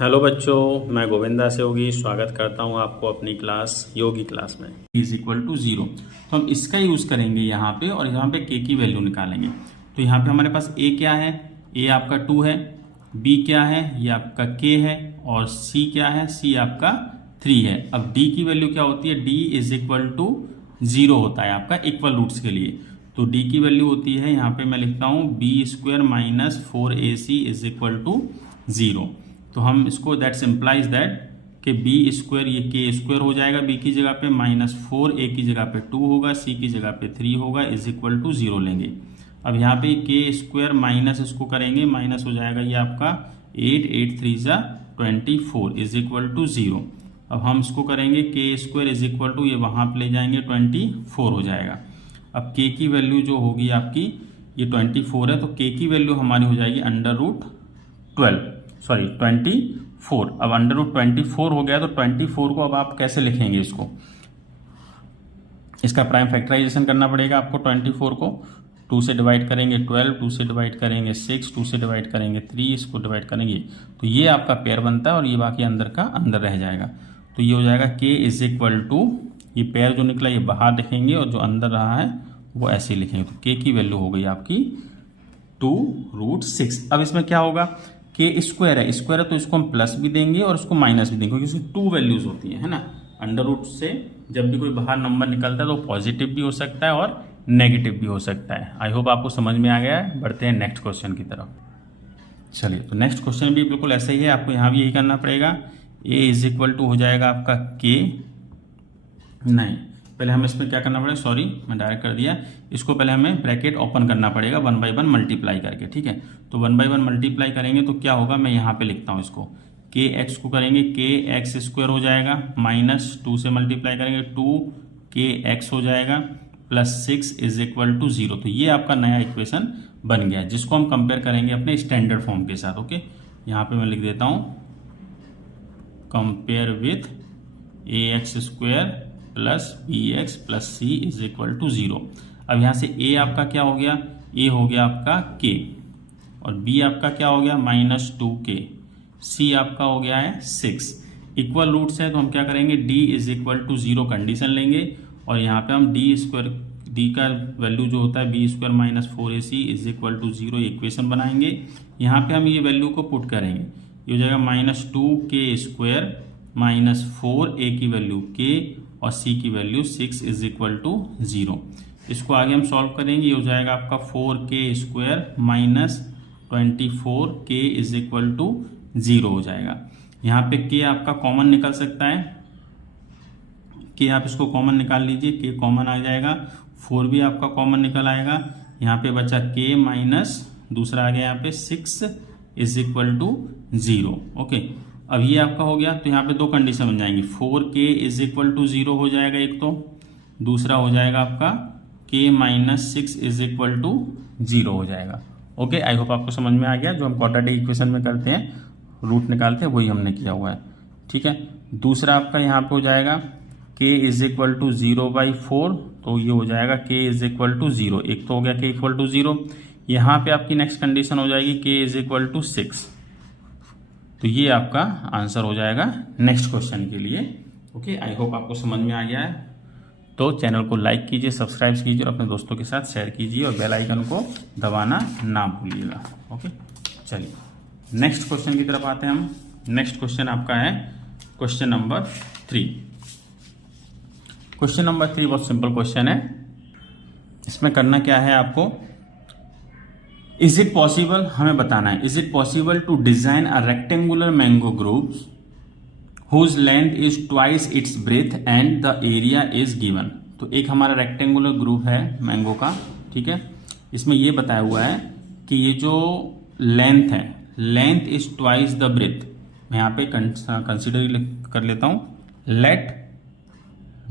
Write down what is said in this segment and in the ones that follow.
Hello बच्चों, मैं गोविंदा से योगी स्वागत करता हूं आपको अपनी क्लास योगी क्लास में। इज इक्वल टू 0, तो हम इसका यूज़ करेंगे यहाँ पे और यहाँ पे के की वैल्यू निकालेंगे। तो यहाँ पे हमारे पास ए क्या है, ए आपका 2 है, बी क्या है, ये आपका के है, और सी क्या है, सी आपका 3 है। अब डी की वैल्यू क्या होती है, डी इज इक्वल टू 0 होता है आपका इक्वल रूट्स के लिए। तो डी की वैल्यू होती है, यहाँ पे मैं लिखता हूँ b² minus 4ac is equal to 0। तो हम इसको दैट सिंप्लाइज दैट कि b² ये k² हो जाएगा b की जगह पे, माइनस 4 a की जगह पे 2 होगा, c की जगह पे 3 होगा, इज इक्वल टू 0 लेंगे। अब यहाँ पे k² माइनस इसको करेंगे, माइनस हो जाएगा ये आपका 8 3 24 इज इक्वल टू 0। अब हम इसको करेंगे k² इज इक्वल टू, ये वहाँ पे ले जाएंगे 24 हो जाएगा। अब k की वैल्यू जो होगी आपकी ये 24 है, तो k की वैल्यू हमारी हो जाएगी √24। अब √24 हो गया, तो 24 को अब आप कैसे लिखेंगे, इसका प्राइम फैक्टराइजेशन करना पड़ेगा आपको। 24 को 2 से डिवाइड करेंगे 12, 2 से डिवाइड करेंगे 6, 2 से डिवाइड करेंगे 3, इसको डिवाइड करेंगे, तो ये आपका पेयर बनता है और ये बाकी अंदर का अंदर रह जाएगा। तो ये हो जाएगा k इज इक्वल टू, ये पेयर जो निकला ये बाहर लिखेंगे और जो अंदर रहा है वो ऐसे ही लिखेंगे। तो k की वैल्यू हो गई आपकी 2√6। अब इसमें क्या होगा, k² है तो इसको हम प्लस भी देंगे और इसको माइनस भी देंगे, क्योंकि इसकी 2 वैल्यूज होती है ना। अंडर रूट से जब भी कोई बाहर नंबर निकलता है तो पॉजिटिव भी हो सकता है और नेगेटिव भी हो सकता है। आई होप आपको समझ में आ गया है। बढ़ते हैं नेक्स्ट क्वेश्चन की तरफ। चलिए, तो नेक्स्ट क्वेश्चन भी बिल्कुल ऐसा ही है, आपको यहाँ भी यही करना पड़ेगा। a इज इक्वल टू हो जाएगा आपका k, नहीं पहले हमें इसमें क्या करना पड़ेगा, सॉरी मैं डायरेक्ट कर दिया, इसको पहले हमें ब्रैकेट ओपन करना पड़ेगा 1/1 मल्टीप्लाई करके, ठीक है। तो 1/1 मल्टीप्लाई करेंगे तो क्या होगा, मैं यहाँ पे लिखता हूँ इसको, kx को करेंगे kx² हो जाएगा, माइनस 2 से मल्टीप्लाई करेंगे 2kx हो जाएगा, प्लस 6 इज इक्वल टू 0। तो ये आपका नया इक्वेशन बन गया, जिसको हम कंपेयर करेंगे अपने स्टैंडर्ड फॉर्म के साथ। ओके, यहाँ पे मैं लिख देता हूँ compare with ax² plus bx plus c is equal to 0। अब यहाँ से a आपका क्या हो गया, a हो गया आपका k, और b आपका क्या हो गया -2k, c आपका हो गया है 6। इक्वल रूट्स है तो हम क्या करेंगे, d is equal to 0 condition लेंगे, और यहाँ पे हम d का वैल्यू जो होता है b² minus 4ac is equal to 0 equation बनाएंगे। यहाँ पे हम ये वैल्यू को पुट करेंगे, ये हो जाएगा -2k² माइनस 4a की वैल्यू k और c की वैल्यू 6 इज इक्वल टू 0। इसको आगे हम सॉल्व करेंगे, ये हो जाएगा आपका 4k² minus 24k is equal to 0 हो जाएगा। यहाँ पे k आपका कॉमन निकल सकता है, k आप इसको कॉमन निकाल लीजिए, k कॉमन आ जाएगा, 4 भी आपका कॉमन निकल आएगा। यहाँ पे बचा k माइनस दूसरा आ गया यहाँ पे 6 इज इक्वल टू 0। ओके, अब ये आपका हो गया, तो यहाँ पे दो कंडीशन बन जाएंगी, 4k इज इक्वल टू 0 हो जाएगा एक, तो दूसरा हो जाएगा आपका k minus 6 is equal to 0 हो जाएगा। ओके, आई होप आपको समझ में आ गया। जो हम क्वाड्रेटिक इक्वेशन में करते हैं, रूट निकालते हैं, वही हमने किया हुआ है, ठीक है। दूसरा आपका यहाँ पे हो जाएगा k इज इक्वल टू 0/4, तो ये हो जाएगा k इज इक्वल टू 0, एक तो हो गया k इक्वल टू 0। यहाँ पे आपकी नेक्स्ट कंडीशन हो जाएगी k इज इक्वल टू 6, तो ये आपका आंसर हो जाएगा नेक्स्ट क्वेश्चन के लिए। ओके, आई होप आपको समझ में आ गया है। तो चैनल को लाइक कीजिए, सब्सक्राइब कीजिए और अपने दोस्तों के साथ शेयर कीजिए, और बेल आइकन को दबाना ना भूलिएगा। ओके, चलिए नेक्स्ट क्वेश्चन की तरफ आते हैं हम। नेक्स्ट क्वेश्चन आपका है क्वेश्चन नंबर 3। क्वेश्चन नंबर 3 बहुत सिंपल क्वेश्चन है। इसमें करना क्या है आपको, इज इट पॉसिबल, हमें बताना है, is it possible to design a rectangular mango grove whose length is twice its breadth and the area is given. तो एक हमारा रेक्टेंगुलर ग्रुप है मैंगो का, ठीक है। इसमें ये बताया हुआ है कि ये जो लेंथ है, length is twice the breadth. मैं यहाँ पे कंसिडर कर लेता हूं, लेट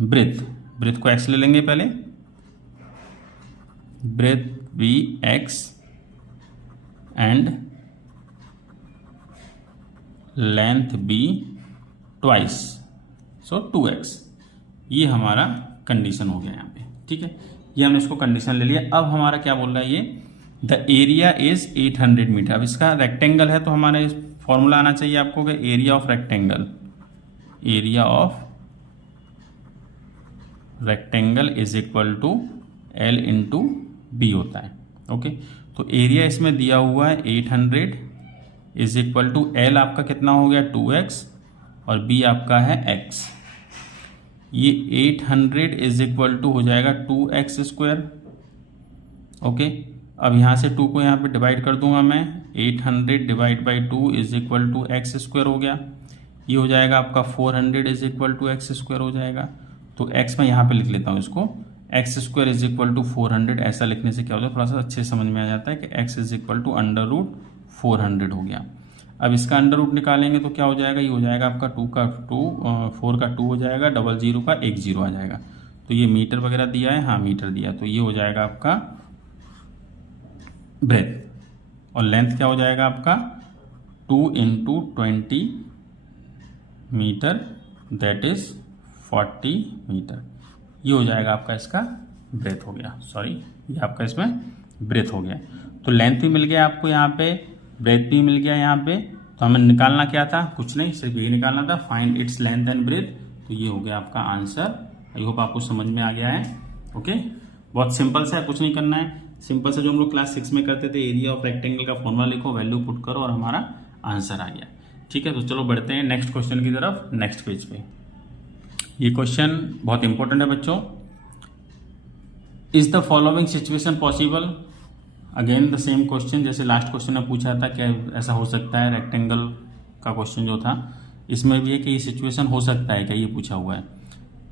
ब्रेथ, ब्रेथ को x ले लेंगे पहले, ब्रेथ भी x and length be twice, so 2x। ये हमारा कंडीशन हो गया यहाँ पे, ठीक है। ये हमने इसको कंडीशन ले लिया। अब हमारा क्या बोल रहा है, ये द एरिया इज 800 मीटर। अब इसका रेक्टेंगल है तो हमारे फॉर्मूला आना चाहिए आपको कि area of rectangle, area of rectangle is equal to L into B होता है। ओके, तो एरिया इसमें दिया हुआ है 800 इज इक्वल टू एल आपका कितना हो गया 2x और बी आपका है x। ये 800 इज इक्वल टू हो जाएगा 2x स्क्वायर। ओके, अब यहाँ से 2 को यहाँ पे डिवाइड कर दूंगा मैं, 800 divide by 2 is equal to x square हो गया। ये हो जाएगा आपका 400 is equal to x square हो जाएगा। तो x मैं यहाँ पे लिख लेता हूँ इसको, x square is equal to 400। ऐसा लिखने से क्या होता है, थोड़ा सा अच्छे समझ में आ जाता है कि x is equal to under root 400 हो गया। अब इसका अंडर रूट निकालेंगे तो क्या हो जाएगा, ये हो जाएगा आपका 2 का 2, 4 का 2 हो जाएगा, 00 का 10 आ जाएगा। तो ये मीटर वगैरह दिया है, हाँ मीटर दिया, तो ये हो जाएगा आपका ब्रेथ। और लेंथ क्या हो जाएगा आपका 2 into 20 metre, that is 40 metre. ये हो जाएगा आपका इसका ब्रेथ हो गया, सॉरी ये आपका इसमें ब्रेथ हो गया। तो लेंथ भी मिल गया आपको यहाँ पे, ब्रेथ भी मिल गया यहाँ पे। तो हमें निकालना क्या था, कुछ नहीं, सिर्फ यही निकालना था, find its length and breadth. तो ये हो गया आपका आंसर। आई होप आपको समझ में आ गया है। ओके, बहुत सिंपल सा है, कुछ नहीं करना है, सिंपल सा जो हम लोग क्लास 6 में करते थे, एरिया ऑफ रेक्टेंगल का फॉर्मूला लिखो, वैल्यू पुट करो और हमारा आंसर आ गया। ठीक है, तो चलो बढ़ते हैं नेक्स्ट क्वेश्चन की तरफ, नेक्स्ट पेज पे। ये क्वेश्चन बहुत इंपॉर्टेंट है बच्चों। Is the following situation possible, again the same question जैसे लास्ट क्वेश्चन में पूछा था, क्या ऐसा हो सकता है, रेक्टेंगल का क्वेश्चन जो था, इसमें भी है कि ये सिचुएशन हो सकता है क्या, ये पूछा हुआ है।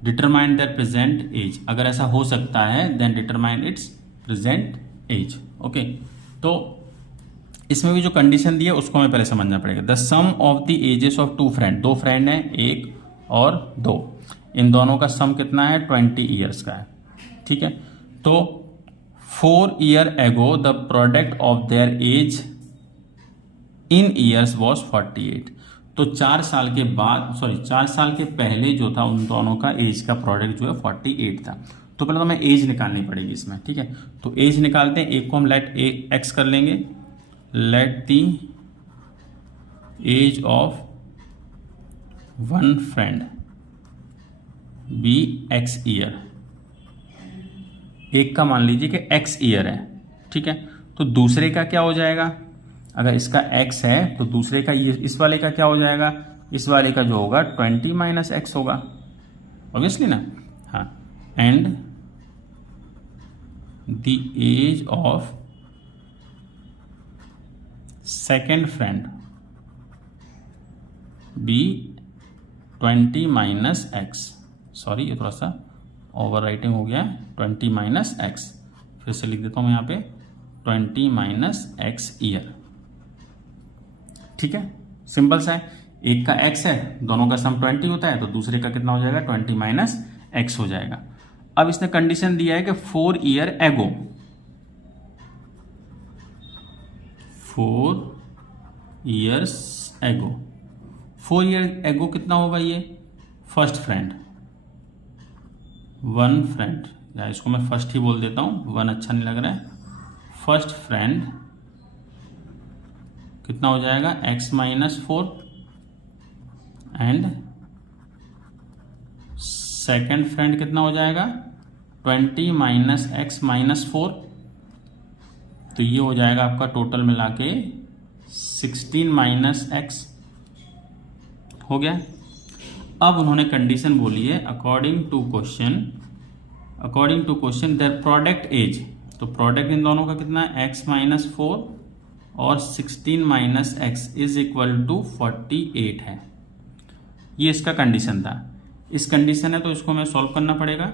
डिटरमाइन देयर प्रेजेंट एज, अगर ऐसा हो सकता है then determine its present age. Okay, तो इसमें भी जो कंडीशन दी है उसको हमें पहले समझना पड़ेगा। The sum of the ages of 2 friend, 2 friend है, 1 और 2, इन दोनों का सम कितना है 20 ईयर्स का है। ठीक है, तो 4 year ago the product of their age in years was 48। तो 4 साल के बाद, सॉरी 4 साल के पहले जो था उन दोनों का एज का प्रोडक्ट जो है 48 था। तो पहले तो हमें एज निकालनी पड़ेगी इसमें। ठीक है, तो एज निकालते हैं, एक को हम लेट एक्स कर लेंगे, let the age of 1 friend be x year. एक का मान लीजिए कि x ईयर है। ठीक है, तो दूसरे का क्या हो जाएगा, अगर इसका x है तो दूसरे का ये इस वाले का क्या हो जाएगा, इस वाले का जो होगा 20 माइनस एक्स होगा, ऑब्वियसली ना। हाँ, and the age of second friend be 20 minus x, sorry ये थोड़ा सा ओवर राइटिंग हो गया है, 20 माइनस एक्स, फिर से लिख देता हूं यहाँ पे 20 माइनस एक्स ईयर। ठीक है, सिंपल सा है, एक का x है, दोनों का सम 20 होता है, तो दूसरे का कितना हो जाएगा 20 माइनस एक्स हो जाएगा। अब इसने कंडीशन दिया है कि 4 ईयर एगो, 4 ईयर्स एगो, 4 ईयर एगो कितना होगा, ये फर्स्ट फ्रेंड, 1 फ्रेंड, या इसको मैं फर्स्ट ही बोल देता हूं, 1 अच्छा नहीं लग रहा है, फर्स्ट फ्रेंड कितना हो जाएगा x minus 4 and second friend कितना हो जाएगा 20 माइनस एक्स माइनस 4। तो ये हो जाएगा आपका टोटल मिला के 16 माइनस एक्स हो गया। अब उन्होंने कंडीशन बोली है according to question their product age, तो प्रोडक्ट इन दोनों का कितना है x माइनस 4 और 16 minus x is equal to 48 है। ये इसका कंडीशन था। इस कंडीशन है तो इसको हमें सॉल्व करना पड़ेगा,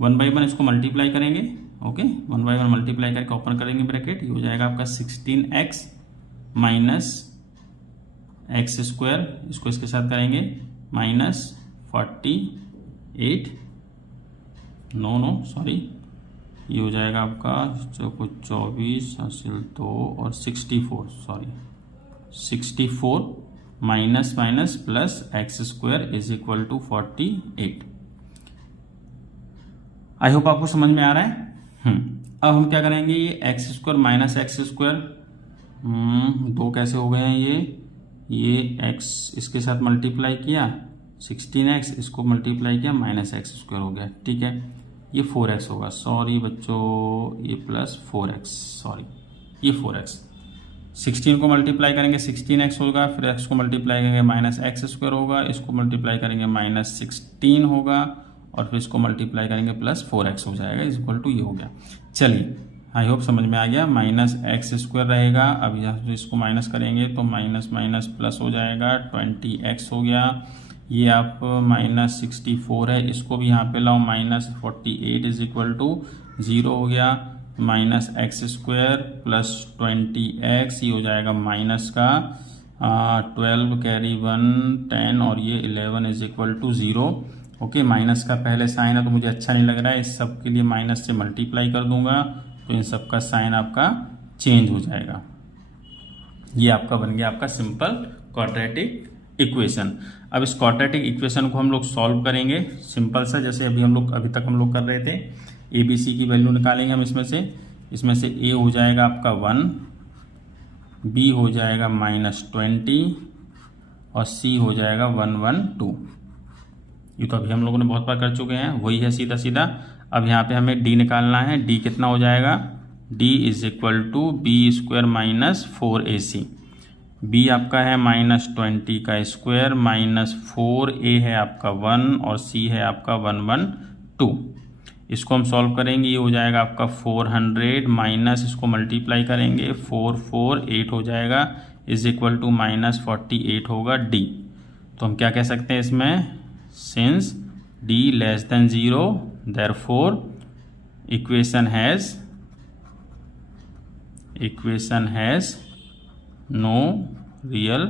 1 बाई 1 इसको मल्टीप्लाई करेंगे। ओके, 1 बाई 1 मल्टीप्लाई करके ओपन करेंगे ब्रैकेट, ये हो जाएगा आपका 16x माइनस एक्स स्क्वायर, इसको इसके साथ करेंगे माइनस 48, नो सॉरी, ये हो जाएगा आपका जो कुछ 24 हासिल 2 और 64, sorry 64 minus minus plus x square is equal to 48। I hope आपको समझ में आ रहा है। अब हम क्या करेंगे, ये x square minus x square, 2 कैसे हो गए हैं ये ये x इसके साथ मल्टीप्लाई किया 16x, इसको मल्टीप्लाई किया -x² हो गया, ठीक है। ये 4x होगा, सॉरी बच्चों, ये प्लस 4x, सॉरी ये 4x। 16 को मल्टीप्लाई करेंगे 16x होगा, फिर x को मल्टीप्लाई करेंगे -x² होगा, इसको मल्टीप्लाई करेंगे -16 होगा, और फिर इसको मल्टीप्लाई करेंगे प्लस 4x हो जाएगा, इक्वल टू ये हो गया। चलिए, आई होप समझ में आ गया। -x² रहेगा, अब यहाँ से इसको माइनस करेंगे तो माइनस माइनस प्लस हो जाएगा, 20x हो गया। ये आप -64 है, इसको भी यहाँ पे लाओ, -48 इज इक्वल टू 0 हो गया, -x² प्लस 20x, ये हो जाएगा माइनस का 12 कैरी 1 10 और ये 11 is equal to 0। Okay, minus का पहले साइन है तो मुझे अच्छा नहीं लग रहा है, इस सब के लिए माइनस से मल्टीप्लाई कर दूंगा तो इन सब का साइन आपका चेंज हो जाएगा। ये आपका बन गया आपका सिंपल क्वाड्रेटिक इक्वेशन। अब इस क्वाड्रेटिक इक्वेशन को हम लोग सॉल्व करेंगे सिंपल सा, जैसे अभी तक हम लोग कर रहे थे। ए बी सी की वैल्यू निकालेंगे हम इसमें से ए हो जाएगा आपका 1, बी हो जाएगा -20 और सी हो जाएगा 112। ये तो अभी हम लोगों ने बहुत बार कर चुके हैं, वही है सीधा सीधा। अब यहाँ पे हमें डी निकालना है, डी कितना हो जाएगा, D is equal to b² - 4ac। B आपका है -20 का स्क्वायर -4a है आपका 1 और c है आपका 112। इसको हम सॉल्व करेंगे, ये हो जाएगा आपका 400 माइनस इसको मल्टीप्लाई करेंगे 448 हो जाएगा, इज इक्वल टू -48 होगा डी। तो हम क्या कह सकते हैं इसमें, since d less than 0 therefore equation has no real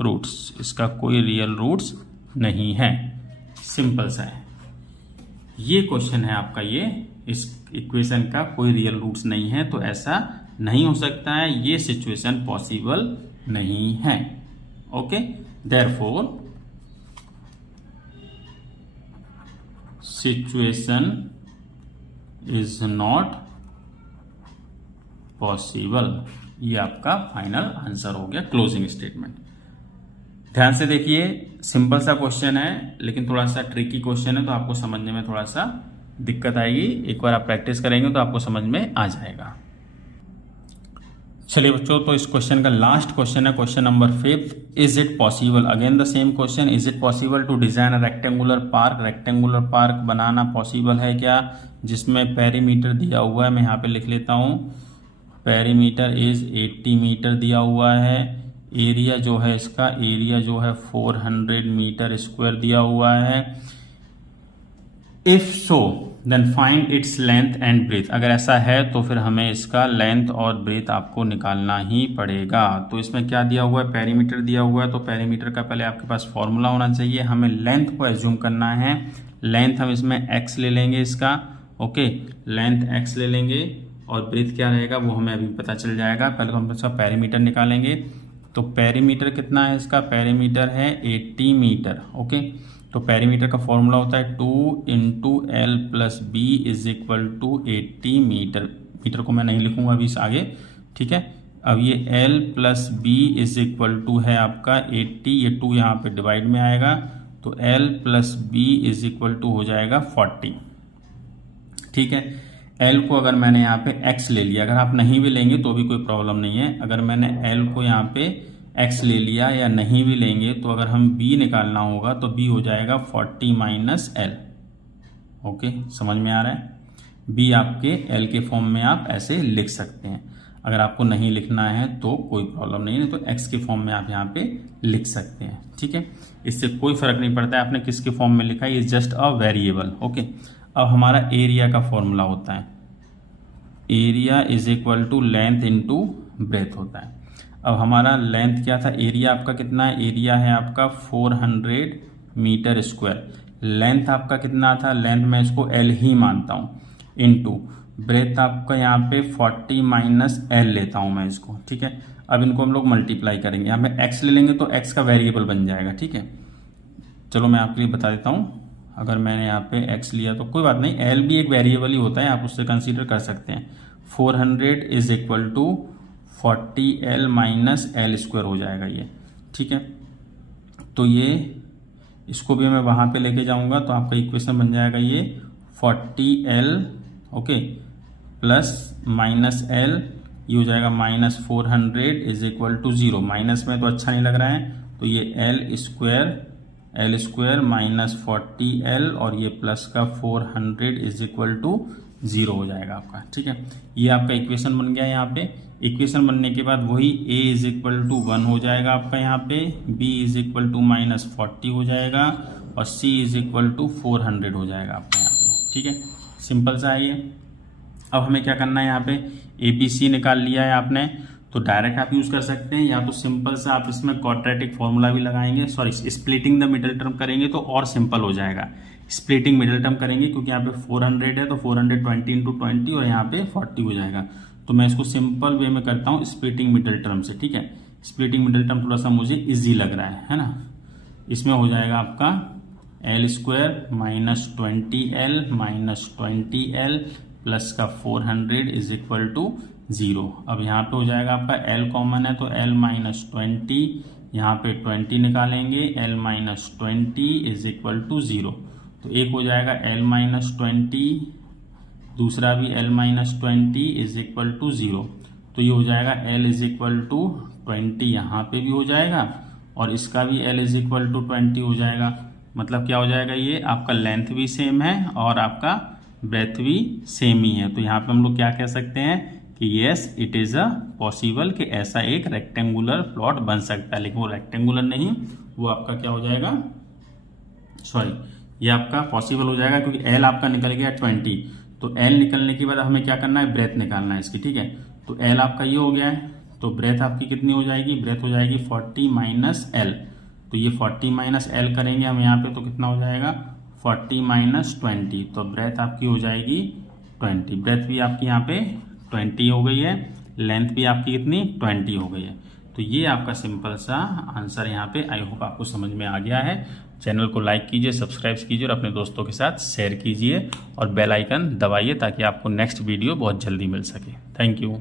roots, इसका कोई रियल रूट्स नहीं है। सिंपल सा है ये क्वेश्चन है आपका, ये इस इक्वेशन का कोई रियल रूट्स नहीं है तो ऐसा नहीं हो सकता है, ये सिचुएशन पॉसिबल नहीं है। Okay, therefore situation is not possible. ये आपका फाइनल आंसर हो गया, क्लोजिंग स्टेटमेंट। ध्यान से देखिए, सिंपल सा क्वेश्चन है लेकिन थोड़ा सा ट्रिकी क्वेश्चन है, तो आपको समझने में थोड़ा सा दिक्कत आएगी। एक बार आप प्रैक्टिस करेंगे तो आपको समझ में आ जाएगा। चलिए बच्चों, तो इस क्वेश्चन का लास्ट क्वेश्चन है, question number 5। Is it possible, again the same question, is it possible to design a rectangular park. Rectangular park बनाना पॉसिबल है क्या, जिसमें पेरीमीटर दिया हुआ है, मैं यहाँ पे लिख लेता हूँ, पेरीमीटर इज 80 मीटर दिया हुआ है। एरिया जो है इसका, एरिया जो है 400 मीटर स्क्वायर दिया हुआ है। If so then find its length and breadth. अगर ऐसा है तो फिर हमें इसका लेंथ और ब्रेथ आपको निकालना ही पड़ेगा। तो इसमें क्या दिया हुआ है, पेरीमीटर दिया हुआ है, तो पेरीमीटर का पहले आपके पास फॉर्मूला होना चाहिए। हमें लेंथ को एज्यूम करना है, लेंथ हम इसमें x ले लेंगे इसका, ओके, लेंथ x ले लेंगे, और ब्रेथ क्या रहेगा वो हमें अभी पता चल जाएगा। पहले हम इसका पेरीमीटर निकालेंगे। तो पेरीमीटर कितना है इसका, पेरीमीटर है 80 मीटर। ओके, तो पेरीमीटर का फॉर्मूला होता है 2 × L + B is equal to 80 metre. Metre को मैं नहीं लिखूंगा अभी आगे, ठीक है। अब ये L + B is equal to है आपका 80, ये 2 यहाँ पे डिवाइड में आएगा, तो L + B is equal to हो जाएगा 40, ठीक है। L को अगर मैंने यहाँ पे x ले लिया, अगर आप नहीं भी लेंगे तो भी कोई प्रॉब्लम नहीं है। अगर मैंने L को यहाँ पे x ले लिया या नहीं भी लेंगे, तो अगर हम b निकालना होगा तो b हो जाएगा 40 - L। ओके, समझ में आ रहा है। b आपके L के फॉर्म में आप ऐसे लिख सकते हैं। अगर आपको नहीं लिखना है तो कोई प्रॉब्लम नहीं है, तो x के फॉर्म में आप यहाँ पे लिख सकते हैं, ठीक है। इससे कोई फर्क नहीं पड़ता है आपने किसके फॉर्म में लिखा है, ये जस्ट अ वेरिएबल। ओके, अब हमारा एरिया का फॉर्मूला होता है, area is equal to length into breadth होता है। अब हमारा लेंथ क्या था, एरिया आपका कितना है, एरिया है आपका 400 मीटर स्क्वायर। लेंथ आपका कितना था, लेंथ मैं इसको L ही मानता हूँ, इंटू ब्रेथ आपका यहाँ पे 40 - L लेता हूँ मैं इसको, ठीक है। अब इनको हम लोग मल्टीप्लाई करेंगे, यहाँ पे x ले लेंगे तो x का वेरिएबल बन जाएगा, ठीक है। चलो मैं आपके लिए बता देता हूँ, अगर मैंने यहाँ पे x लिया तो कोई बात नहीं, L भी एक वेरिएबल ही होता है, आप उससे कंसीडर कर सकते हैं। 400 is equal to 40L minus L square हो जाएगा ये, ठीक है। तो ये इसको भी मैं वहाँ पे लेके जाऊँगा तो आपका इक्वेशन बन जाएगा ये 40L okay plus minus L, ये हो जाएगा -400 इज इक्वल टू 0। माइनस में तो अच्छा नहीं लग रहा है, तो ये L स्क्वायर माइनस 40L और ये प्लस का 400 इज इक्वल टू 0 हो जाएगा आपका, ठीक है। ये आपका इक्वेशन बन गया। यहाँ पे इक्वेशन बनने के बाद वही a इज इक्वल टू 1 हो जाएगा आपका, यहाँ पे b इज इक्वल टू -40 हो जाएगा और c इज इक्वल टू 400 हो जाएगा आपका यहाँ पे, ठीक है। सिंपल सा है ये। अब हमें क्या करना है, यहाँ पे ABC निकाल लिया है आपने, तो डायरेक्ट आप यूज़ कर सकते हैं, या तो सिंपल से आप इसमें क्वाड्रेटिक फॉर्मूला भी लगाएंगे, sorry splitting the middle term करेंगे तो और सिंपल हो जाएगा। स्प्लिटिंग मिडिल टर्म करेंगे क्योंकि यहाँ पे 400 है तो 420 इंटू 20 और यहाँ पे 40 हो जाएगा। तो मैं इसको सिंपल वे में करता हूँ स्प्लिटिंग मिडिल टर्म से, ठीक है। स्प्लिटिंग मिडिल टर्म थोड़ा सा मुझे ईजी लग रहा है ना। इसमें हो जाएगा आपका L square minus 20L minus 20L plus का 400 इज इक्वल टू 0। अब यहाँ पे हो जाएगा आपका L कॉमन है तो L माइनस 20, यहाँ पे 20 निकालेंगे, L minus 20 is equal to 0। तो एक हो जाएगा L माइनस 20, दूसरा भी L minus 20 is equal to 0। तो ये हो जाएगा L इज इक्वल टू 20, यहाँ पे भी हो जाएगा और इसका भी L इज इक्वल टू 20 हो जाएगा। मतलब क्या हो जाएगा, ये आपका लेंथ भी सेम है और आपका ब्रेथ भी सेम ही है। तो यहाँ पे हम लोग क्या कह सकते हैं कि yes it is a possible कि ऐसा एक रेक्टेंगुलर प्लॉट बन सकता है, लेकिन वो रेक्टेंगुलर नहीं, वो आपका क्या हो जाएगा, सॉरी ये आपका पॉसिबल हो जाएगा क्योंकि L आपका निकल गया 20। तो L निकलने के बाद हमें क्या करना है, ब्रेथ निकालना है इसकी, ठीक है। तो L आपका ये हो गया है, तो ब्रेथ आपकी कितनी हो जाएगी, ब्रेथ हो जाएगी 40 माइनस L। तो ये 40 माइनस L करेंगे हम यहाँ पे तो कितना हो जाएगा 40 माइनस 20, तो ब्रेथ आपकी हो जाएगी 20। ब्रेथ भी आपकी यहाँ पे 20 हो गई है, लेंथ भी आपकी कितनी 20 हो गई है। तो ये आपका सिंपल सा आंसर यहाँ पे, आई होप आपको समझ में आ गया है। चैनल को लाइक कीजिए, सब्सक्राइब कीजिए और अपने दोस्तों के साथ शेयर कीजिए और बेल आइकन दबाइए ताकि आपको नेक्स्ट वीडियो बहुत जल्दी मिल सके। Thank you.